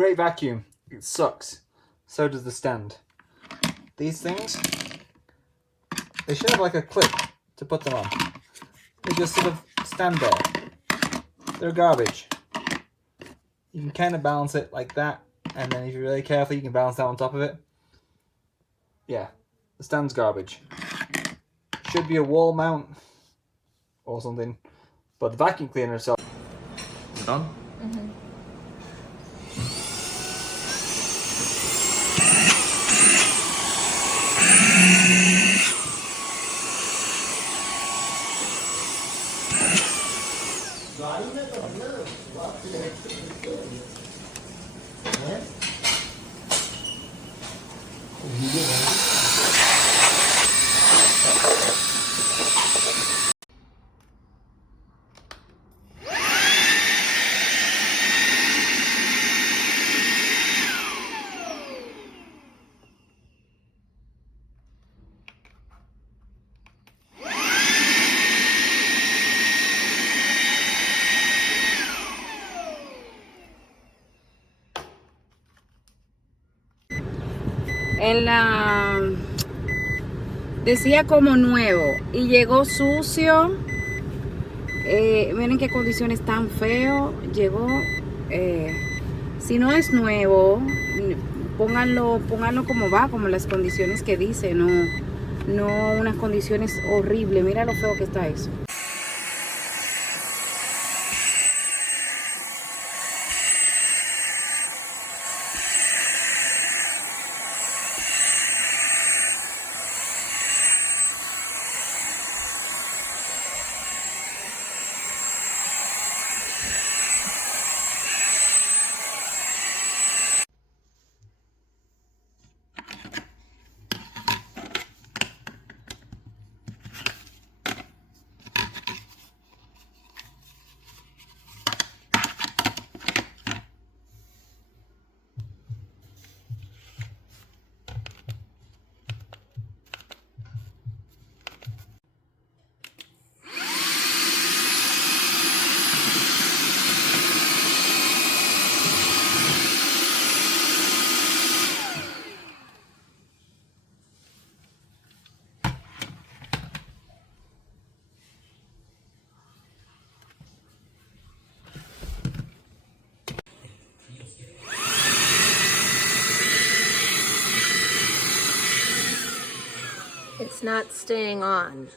great vacuum. It sucks. So does the stand. These things, they should have like a clip to put them on. They just sort of stand there. They're garbage. You can kind of balance it like that, and then if you're really careful, you can balance that on top of it. Yeah, the stand's garbage. Should be a wall mount or something, but the vacuum cleaner itself. Is it on? Mm-hmm. En la decía como nuevo y llegó sucio. Miren qué condiciones tan feo llegó. Si no es nuevo, pónganlo como va, como las condiciones que dice, no unas condiciones horribles. Mira lo feo que está eso. It's not staying on.